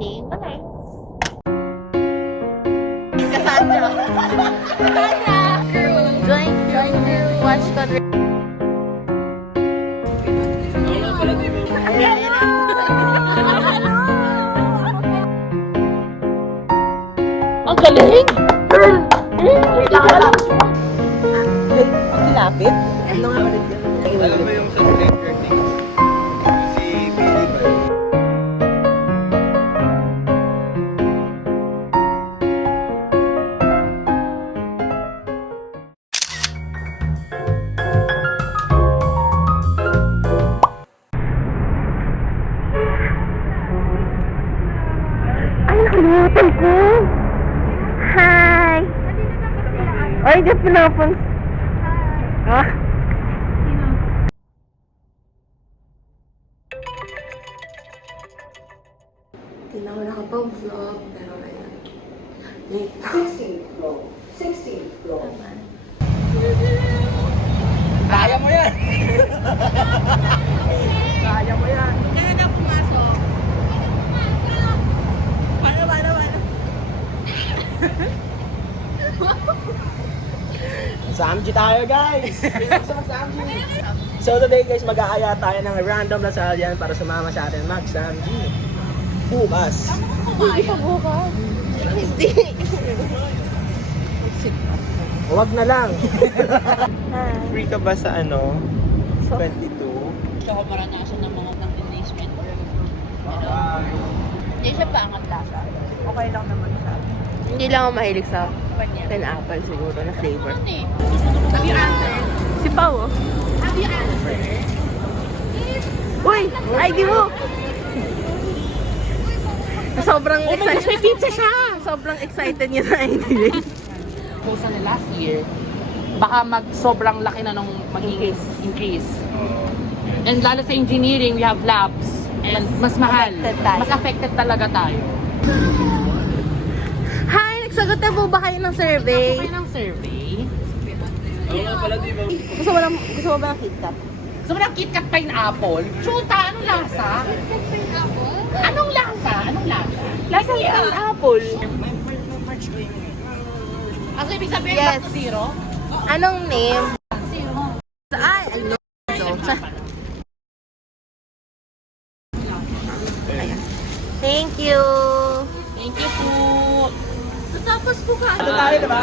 Team Connect. Cassandra. Cassandra. Join watch conversation. Ang galing! Girl! Pakilapit? Ano nga ulit yun? Alam mo yung sa Stranger Things? Si Billy ba? Ay, nakalimutan ko! Hi! Ay, di pinapans. Ah? Hindi na ako nakapag-vlog, pero ayan. Late na. 16th floor. 16th floor. Kaya mo yan! Kaya mo yan. Kaya na pumasok. Paano? Samji tayo, guys! Samji! So today guys, mag-aaya tayo ng random Lasallian para sumama sa atin mag-Samji. Bukas. Hindi pa bukas. Hindi. Huwag na lang. Free ka ba sa ano? So, 22? Tsaka maranasan ng mga ng enlistment or hindi siya paangat lasa. Okay lang naman sa akin. hindi lang ako mahilig sa Kanya. pineapple siguro na flavor. Ano eh? Have you answered? Si Pao, oh. Have you answered? Uy! ID mo! Sobrang excited. May pizza siya! Sobrang excited niya sa ID. Post na last year, baka sobrang laki na nung magiging increase. And lalo sa engineering, we have labs. And mas mahal. affected tayo. Mas affected talaga tayo. Hi! Nagsagot na po ba kayo ng survey? Okay ng survey. Gusto mo ba ng KitKat? So, walang KitKat pineapple. Chuta, anong lasa? KitKat pineapple? Anong lasa? Lasa ng pineapple. So, ibig sabihin, Yes. back to zero? Anong name? Zero. Ay, I know. So, thank you. Thank you po. Tapos po ka. Ito tayo, diba?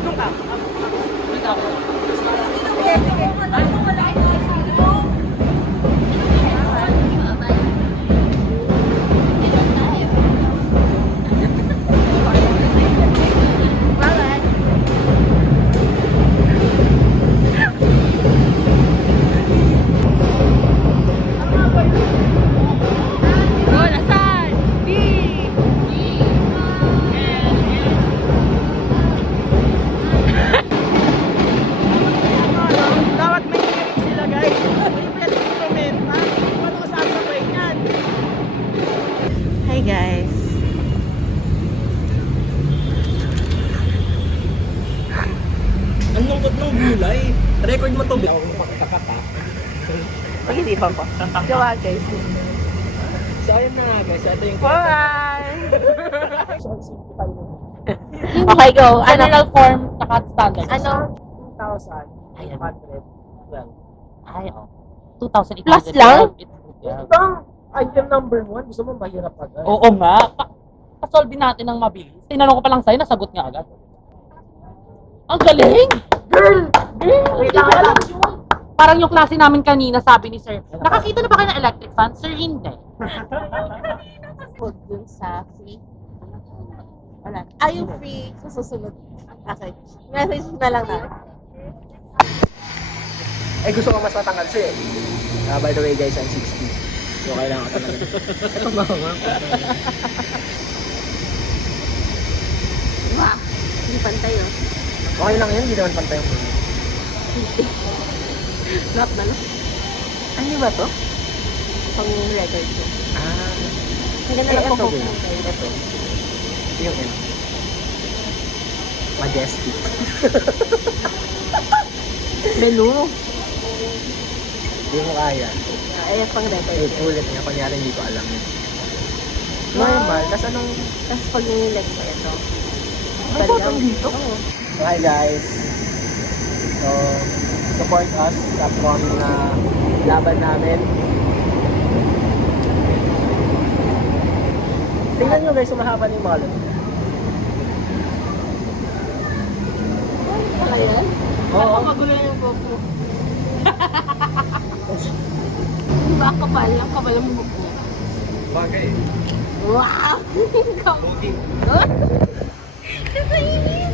Doon ka. Dapat may hearing sila, guys. Hindi pwede instrument, ha? Paano ko sasabay yan? Hi guys. Ang lungkot ng gulay. Record mo to. Ako makakakat, ha? Pag hindi pa po. Jowa guys. So, ayun na nga, guys. Ito yung Bye! simplify mo. Okay, go. General form, takat standard. Ano? 2,112. Ay, oh. 2,800. Plus lang? Ito ang item number 1. Gusto mo mahirap agad? Oo nga. Pa-solve natin ng mabilis. Tinanong ko pa lang sa'yo, nasagot nga agad. Ang galing! Girl! Hindi ko alam yun. Parang yung klase namin kanina, sabi ni Sir, nakakita na ba kayo ng electric fan? Sir, hindi. Food dun sa free. Wala. Are you free sa susunod? Okay. Message na lang na. Eh, gusto ko mas matanggal siya eh. By the way, guys, I'm 60. So, kailangan ko talaga. Ito ba nga? Wow! Hindi pantay, oh. Okay lang yun, hindi naman pantay yung puno. Lock na lang. Ano ba to? Pang record ko. Ah. Ang ganda Eh, lang ito, po. Will. Ito. Ito yung ano. Majestic. Menu. Hindi mo kaya. Ay, pang record. Eh, ulit niya. Kunyari hindi ko alam yun. Wow! normal. Tapos anong... Tapos pag nililag sa ito. May button dito? So hi guys. So, support us sa upcoming na laban namin. Tingnan nyo guys, umahaba na yung mullet. Ano yan? Oo. Magulo yung buhok mo. Diba ang kapal? Ang kapal ang buhok mo. Bagay. Wow! Pogi. Nakainis!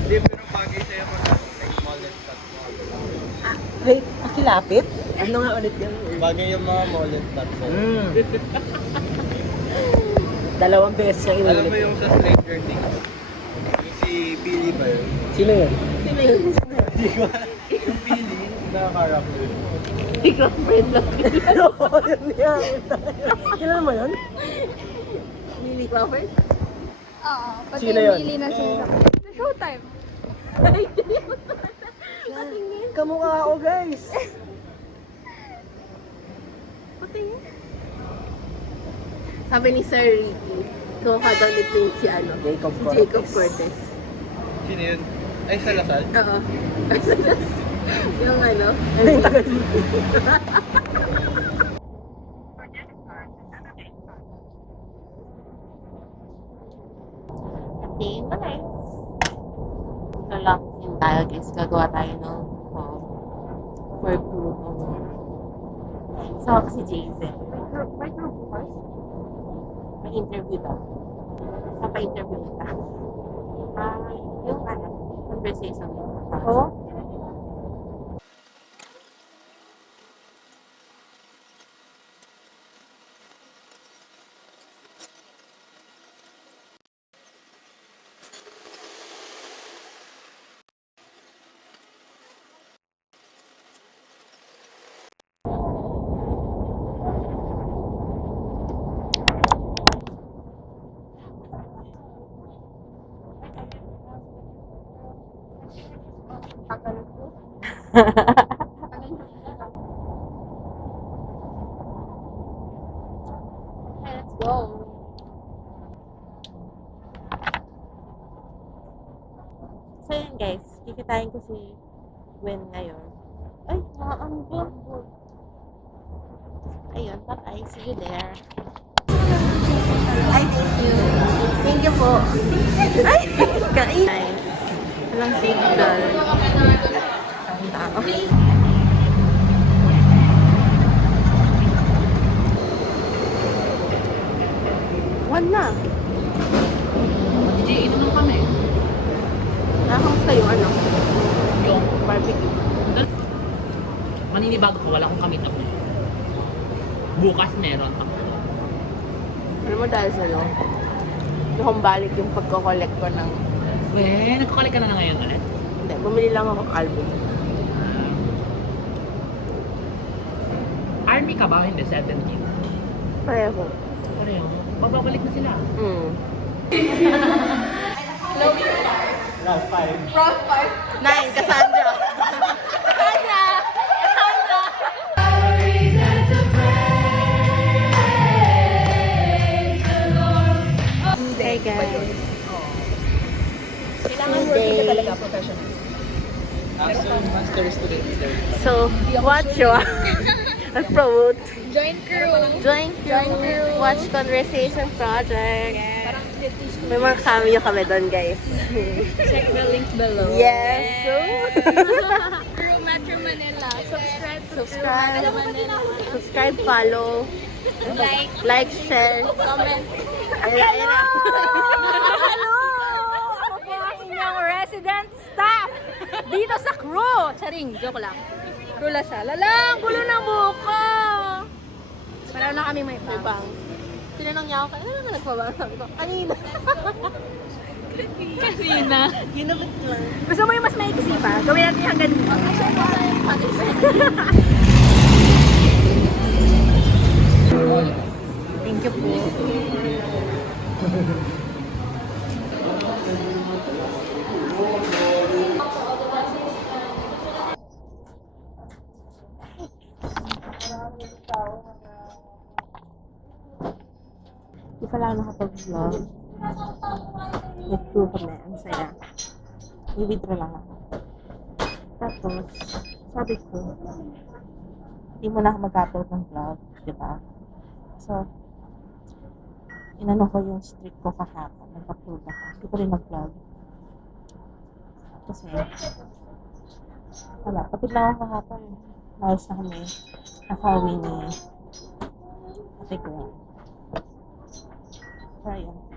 Hindi, pero bagay sa'yo pag like mullet cut mo. Wait, pakilapit? Ano nga ulit yan? Bagay yung mga mullet cut mo. Dalawang beses siyang Alam mo inulit. yung sa Stranger Things? Yung si Billy ba yun? Sino yun? Sino yun? Hindi ko alam. Yung Billy na character. Ikaw, friend lang. Oo, yun yan. Kilala mo yun? Lily Crawford? Oo, pati Sino yung yun? Lily na sila. Sa Showtime. Ay, Kamukha ako guys. patingin. Sabi ni Sir Ricky, kuha daw ni Prince si ano? Jacob Si Cortez. Jacob Cortez. Sino yun? Ay, sa Lasal? Oo. Yung ano? Ano yung tagal? Okay, nice. Ito lang yung tayo guys. Gagawa tayo ng for group. So, si Jason. May group course? May interview daw. Papa-interview kita. Yung ano, conversation. Oo? Let's go. So yun guys, kikitain ko si Gwen ngayon. Ay, maambon. Ayun, bye. See you there. Ay, thank you. Thank you po. Ay, kain. Walang signal. Ang tao. One na. DJ, inunom kami. Nakamusta yung ano? Yung Barbecue. maninibago ko, wala akong kamit up na. Bukas meron ako. Ano mo dahil sa'yo? Mukhang balik yung pagko-collect ko ng... Nagkakalik ka na ngayon ulit? Hindi, bumili lang ako ng album. Army ka ba? Hindi, 17. Pareho. Pareho. Bababalik na sila. Last 5. 9, Cassandra. Cassandra! Cassandra! Hey guys. Kailangan working ka talaga professional. Master student leader. So, watch you. Nag-promote. Join crew. Join crew. Watch Conversation Project. May mga cameo kami doon, guys. Check the link below. Yes. So, Crew Metro Manila. Subscribe to Subscribe. Crew Metro Manila. subscribe, follow, like, share. Comment. Ayun na. Hello! Ako po ang inyong resident staff dito sa crew. Charing, joke lang. Crew Lasal. Lalang, gulo ng buko. Pareho na kami may pang. Tinanong niya ako, ano na nagpabang? Sabi ko, kanina. Kanina. Ginamit lang. Gusto mo yung mas maiksi pa? Gawin natin yung hanggang dito. Thank you po. Di pala ako nakapag-vlog. Nag-prove kami. Ang saya. I-withdraw lang ako. Tapos, sabi ko, hindi mo na ako mag-upload ng vlog, di ba? So, inano ko yung streak ko kahapon. Nag-upload ako. Hindi ko rin nag-vlog. Kasi, wala. Kapit lang ako kahapon. Malas na kami. Nakauwi ni ate ko. So, ayun.